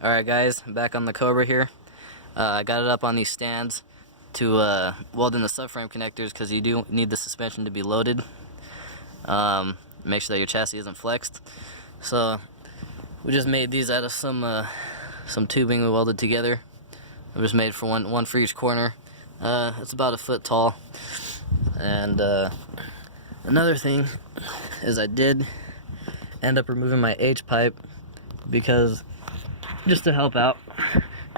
Alright guys, back on the Cobra here. I got it up on these stands to weld in the subframe connectors because you do need the suspension to be loaded. Make sure that your chassis isn't flexed. So we just made these out of some tubing we welded together. It was made for one for each corner. It's about a foot tall. And another thing is I did end up removing my H pipe because just to help out,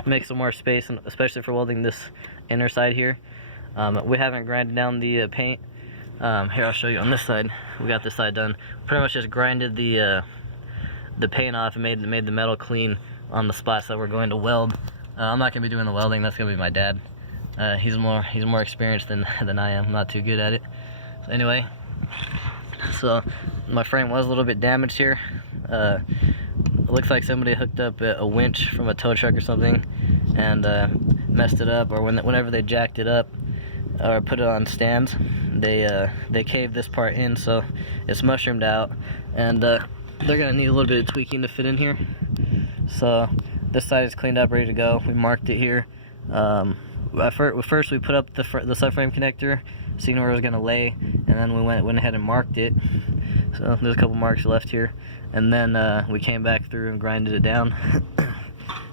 make some more space, and especially for welding this inner side here. We haven't grinded down the paint. Here, I'll show you on this side. We got this side done. Pretty much just grinded the paint off and made the metal clean on the spots that we're going to weld. I'm not gonna be doing the welding. That's gonna be my dad. He's more experienced than I am. I'm not too good at it. So anyway, so my frame was a little bit damaged here. It looks like somebody hooked up a winch from a tow truck or something and messed it up, or whenever they jacked it up or put it on stands, they caved this part in, so it's mushroomed out, and they're gonna need a little bit of tweaking to fit in here. So this side is cleaned up, ready to go. We marked it here. First we put up the subframe connector, seeing where it was gonna lay, and then we went ahead and marked it. So there's a couple marks left here, and then we came back through and grinded it down.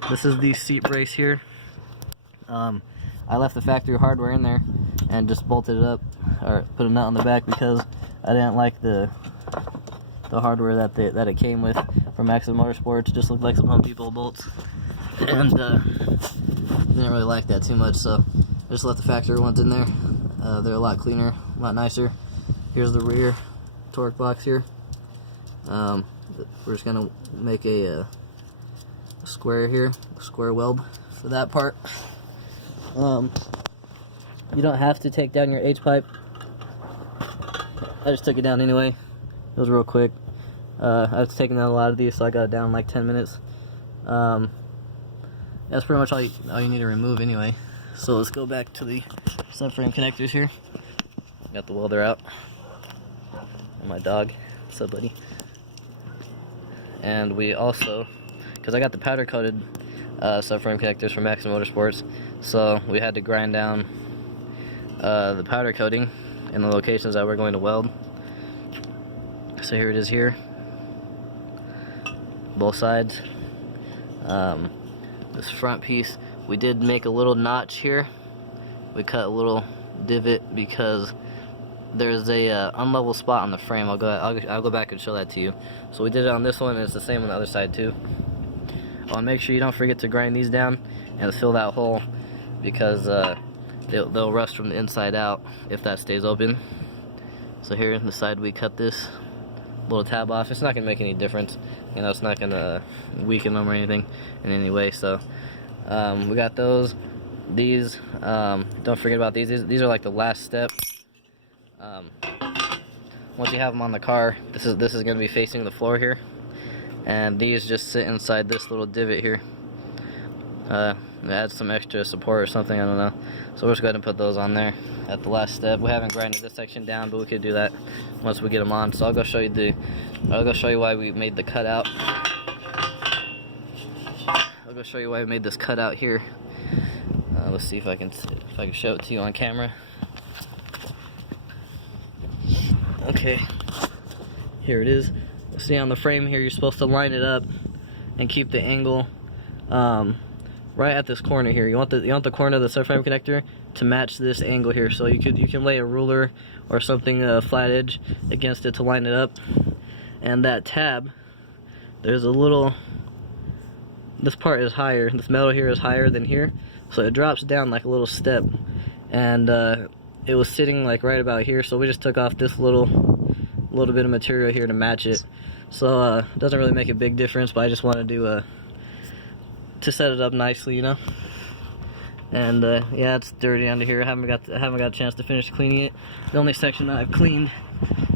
This is the seat brace here. I left the factory hardware in there and just bolted it up, or put a nut on the back, because I didn't like the hardware that it came with from Motorsports. It just looked like some Home Depot bolts, and didn't really like that too much, so I just left the factory ones in there. They're a lot cleaner, a lot nicer. Here's the rear torque box here. We're just gonna make a square here, a square weld for that part. You don't have to take down your H pipe. I just took it down anyway. It was real quick. I've taken down a lot of these, so I got it down in like 10 minutes. That's pretty much all you need to remove anyway. So let's go back to the subframe connectors here. Got the welder out. And my dog. What's up, buddy? And we also, because I got the powder coated subframe connectors from Motorsports, so we had to grind down the powder coating in the locations that we're going to weld. So here it is here, both sides. This front piece, we did make a little notch here. We cut a little divot because there's a unlevel spot on the frame. I'll go back and show that to you. So we did it on this one, and it's the same on the other side too. And make sure you don't forget to grind these down and fill that hole, because they'll rust from the inside out if that stays open. So here on the side, we cut this little tab off. It's not gonna make any difference, you know. It's not gonna weaken them or anything in any way. So we got those. These, don't forget about these. These are like the last step. Once you have them on the car, this is going to be facing the floor here, and these just sit inside this little divot here. Add some extra support or something, I don't know. So we'll just go ahead and put those on there at the last step. We haven't grinded this section down, but we could do that once we get them on. So I'll go show you why we made the cutout. I'll go show you why we made this cutout here. Let's see if I can show it to you on camera. Okay, here it is. See, on the frame here, you're supposed to line it up and keep the angle right at this corner here. You want the corner of the subframe connector to match this angle here. So you can lay a ruler or something flat edge against it to line it up. And that tab, there's a little. This part is higher. This metal here is higher than here, so it drops down like a little step. And it was sitting like right about here, so we just took off this little bit of material here to match it. So it doesn't really make a big difference, but I just wanted to set it up nicely, you know. And yeah, it's dirty under here. I haven't got a chance to finish cleaning it. The only section that I've cleaned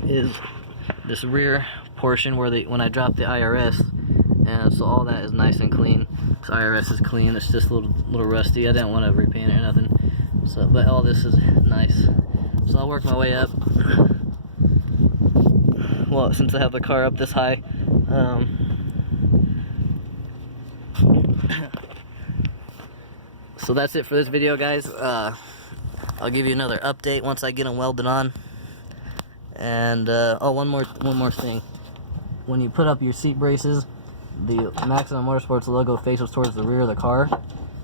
is this rear portion where when I dropped the IRS, and so all that is nice and clean. This IRS is clean. It's just a little rusty. I didn't want to repaint it or nothing. So, but all this is nice. So I'll work my way up. Well, since I have the car up this high, So that's it for this video, guys. I'll give you another update once I get them welded on. And oh, one more thing. When you put up your seat braces, the Maximum Motorsports logo faces towards the rear of the car,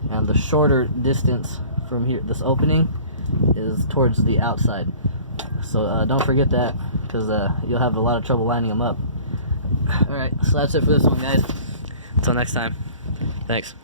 and the shorter distance from here, this opening, is towards the outside. So don't forget that, because you'll have a lot of trouble lining them up. Alright, so that's it for this one, guys. Until next time. Thanks.